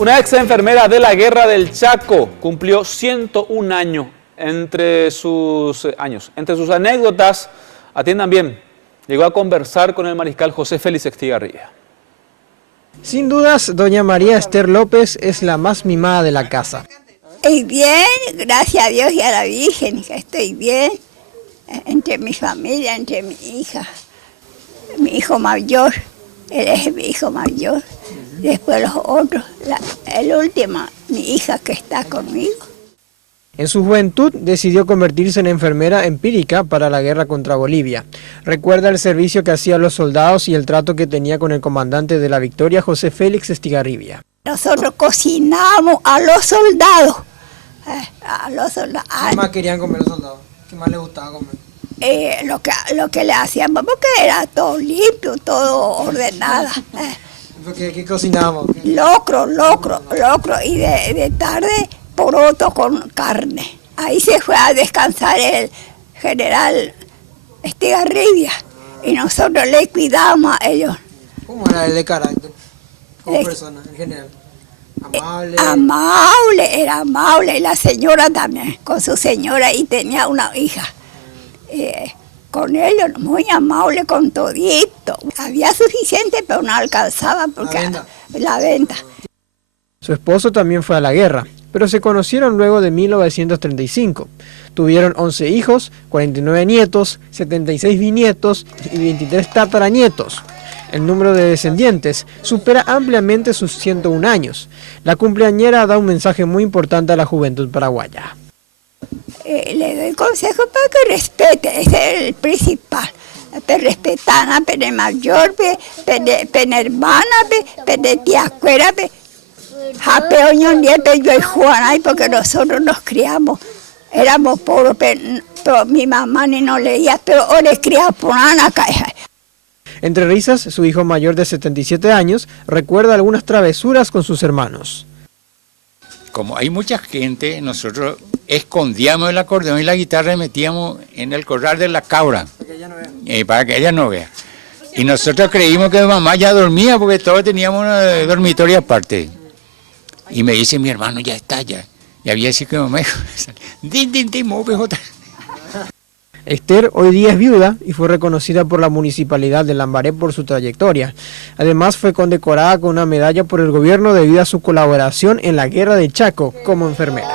Una ex enfermera de la Guerra del Chaco cumplió 101 años. Entre sus anécdotas, atiendan bien, llegó a conversar con el mariscal José Félix Estigarribia. Sin dudas, doña María Esther López es la más mimada de la casa. Estoy bien, gracias a Dios y a la Virgen, que estoy bien, entre mi familia, entre mi hija, mi hijo mayor, él es mi hijo mayor, después los otros, el último, mi hija que está conmigo. En su juventud decidió convertirse en enfermera empírica para la guerra contra Bolivia. Recuerda el servicio que hacía a los soldados y el trato que tenía con el comandante de la Victoria, José Félix Estigarribia. Nosotros cocinamos a los soldados. ¿Qué más querían comer los soldados? ¿Qué más les gustaba comer? Lo que le hacíamos, porque era todo limpio, todo ordenado. ¿Qué cocinábamos? Locro, y de tarde poroto con carne. Ahí se fue a descansar el general Estigarribia y nosotros le cuidamos a ellos. ¿Cómo era él de carácter? Como persona, en general. Era amable, y la señora también, con su señora, y tenía una hija. Con ellos, muy amable con todito. Había suficiente, pero no alcanzaba porque la venta. Su esposo también fue a la guerra, pero se conocieron luego de 1935. Tuvieron 11 hijos, 49 nietos, 76 bisnietos y 23 tataranietos. El número de descendientes supera ampliamente sus 101 años. La cumpleañera da un mensaje muy importante a la juventud paraguaya. Le doy consejo para que respete, ese es el principal. Pero respetar, pero mayor, pero hermana, pero tía cuera, japeo, nieto, yo y Juana, porque nosotros nos criamos. Éramos pobres, pero mi mamá ni nos leía, pero ahora criamos por Ana. Entre risas, su hijo mayor de 77 años recuerda algunas travesuras con sus hermanos. Como hay mucha gente, nosotros escondíamos el acordeón y la guitarra y metíamos en el corral de la cabra, para que ella no vea. Y nosotros creímos que mamá ya dormía porque todos teníamos una dormitorio aparte. Y me dice mi hermano, ya está, ya. Y había así que mamá dijo, Esther hoy día es viuda y fue reconocida por la municipalidad de Lambaré por su trayectoria. Además fue condecorada con una medalla por el gobierno debido a su colaboración en la Guerra del Chaco como enfermera.